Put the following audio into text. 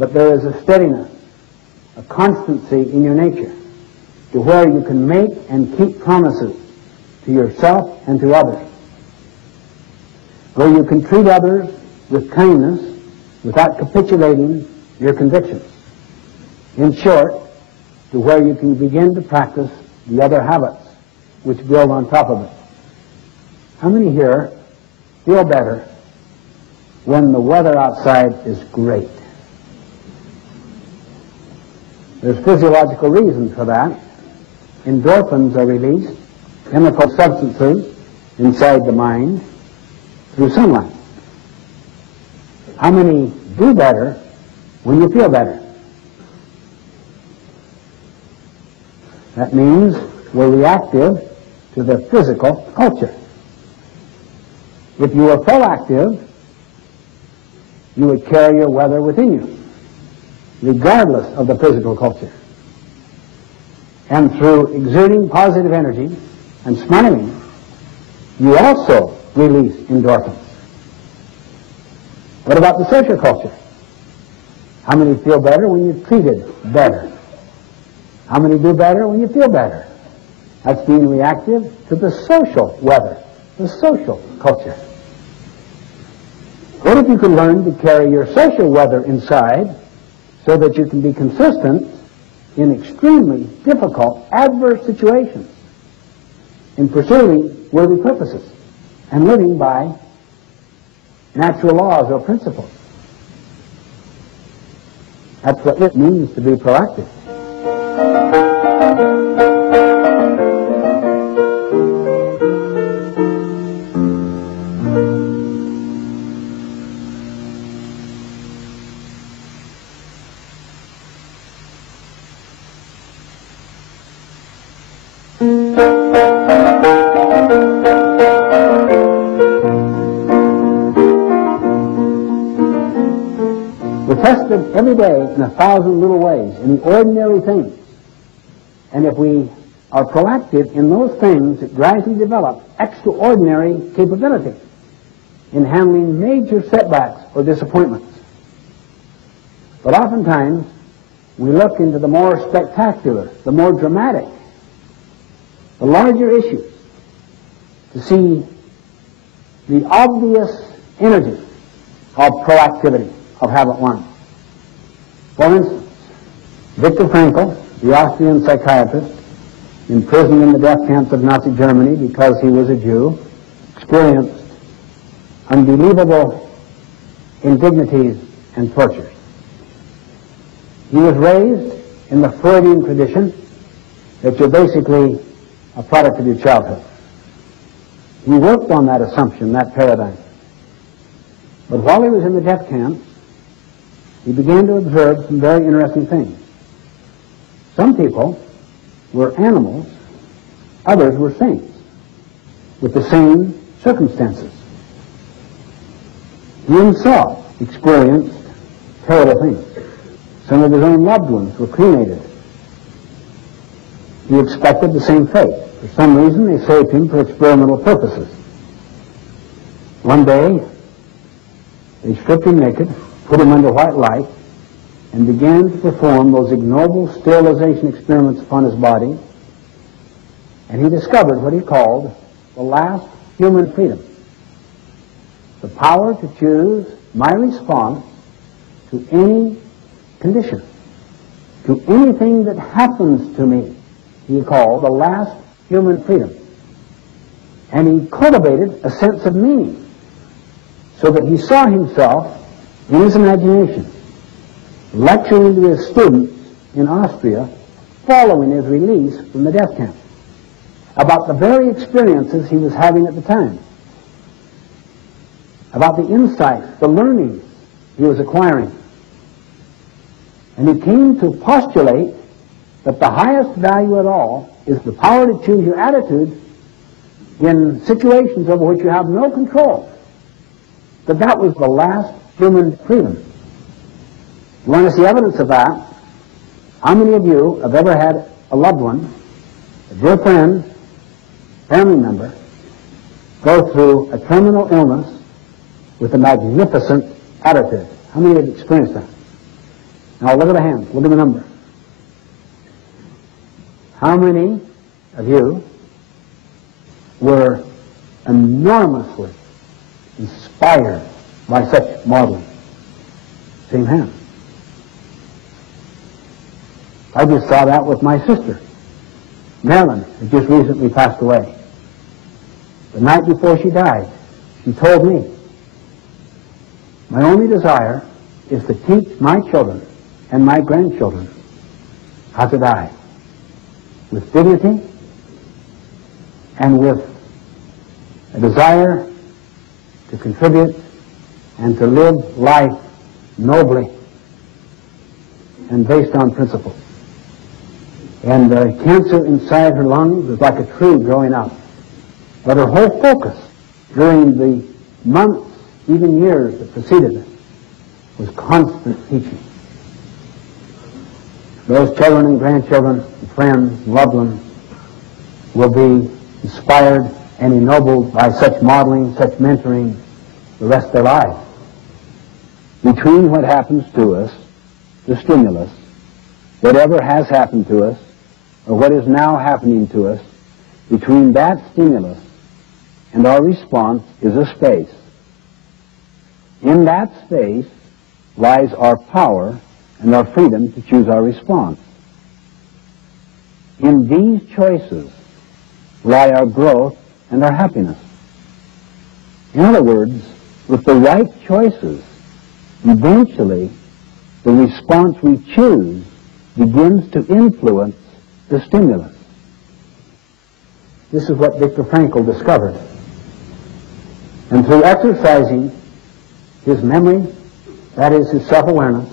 but there is a steadiness, a constancy in your nature to where you can make and keep promises to yourself and to others, where you can treat others with kindness without capitulating your convictions. In short, to where you can begin to practice the other habits which build on top of it. How many here feel better when the weather outside is great? There's physiological reasons for that. Endorphins are released, chemical substances inside the mind, through sunlight. How many do better when you feel better? That means we're reactive to the physical culture. If you were proactive, you would carry your weather within you, regardless of the physical culture. And through exerting positive energy and smiling, you also release endorphins. What about the social culture? How many feel better when you're treated better? How many do better when you feel better? That's being reactive to the social weather, the social culture. What if you could learn to carry your social weather inside so that you can be consistent in extremely difficult, adverse situations, in pursuing worthy purposes and living by natural laws or principles? That's what it means to be proactive. Tested every day in 1,000 little ways, in the ordinary things. And if we are proactive in those things, it gradually develops extraordinary capability in handling major setbacks or disappointments. But oftentimes, we look into the more spectacular, the more dramatic, the larger issues to see the obvious energy of proactivity, of habit one. For instance, Viktor Frankl, the Austrian psychiatrist, imprisoned in the death camps of Nazi Germany because he was a Jew, experienced unbelievable indignities and tortures. He was raised in the Freudian tradition that you're basically a product of your childhood. He worked on that assumption, that paradigm. But while he was in the death camps, he began to observe some very interesting things. Some people were animals, others were saints, with the same circumstances. He himself experienced terrible things. Some of his own loved ones were cremated. He expected the same fate. For some reason, they saved him for experimental purposes. One day, they stripped him naked, put him under white light, and began to perform those ignoble sterilization experiments upon his body, and he discovered what he called the last human freedom, the power to choose my response to any condition, to anything that happens to me. He called the last human freedom. And he cultivated a sense of meaning, so that he saw himself in his imagination lecturing to his students in Austria following his release from the death camp about the very experiences he was having at the time, about the insights, the learning he was acquiring. And he came to postulate that the highest value at all is the power to choose your attitude in situations over which you have no control. That was the last human freedom. You want to see evidence of that? How many of you have ever had a loved one, a dear friend, family member, go through a terminal illness with a magnificent attitude? How many have experienced that? Now look at the hands. Look at the number. How many of you were enormously inspired by such modeling? Same hand. I just saw that with my sister, Marilyn, who just recently passed away. The night before she died, she told me, my only desire is to teach my children and my grandchildren how to die with dignity and with a desire to contribute and to live life nobly and based on principle. And the cancer inside her lungs was like a tree growing up. But her whole focus during the months, even years that preceded it, was constant teaching. Those children and grandchildren, and friends, and loved ones will be inspired and ennobled by such modeling, such mentoring the rest of their lives. Between what happens to us, the stimulus, whatever has happened to us, or what is now happening to us, between that stimulus and our response is a space. In that space lies our power and our freedom to choose our response. In these choices lie our growth and our happiness. In other words, with the right choices, eventually the response we choose begins to influence the stimulus. This is what Viktor Frankl discovered. And through exercising his memory, that is his self-awareness,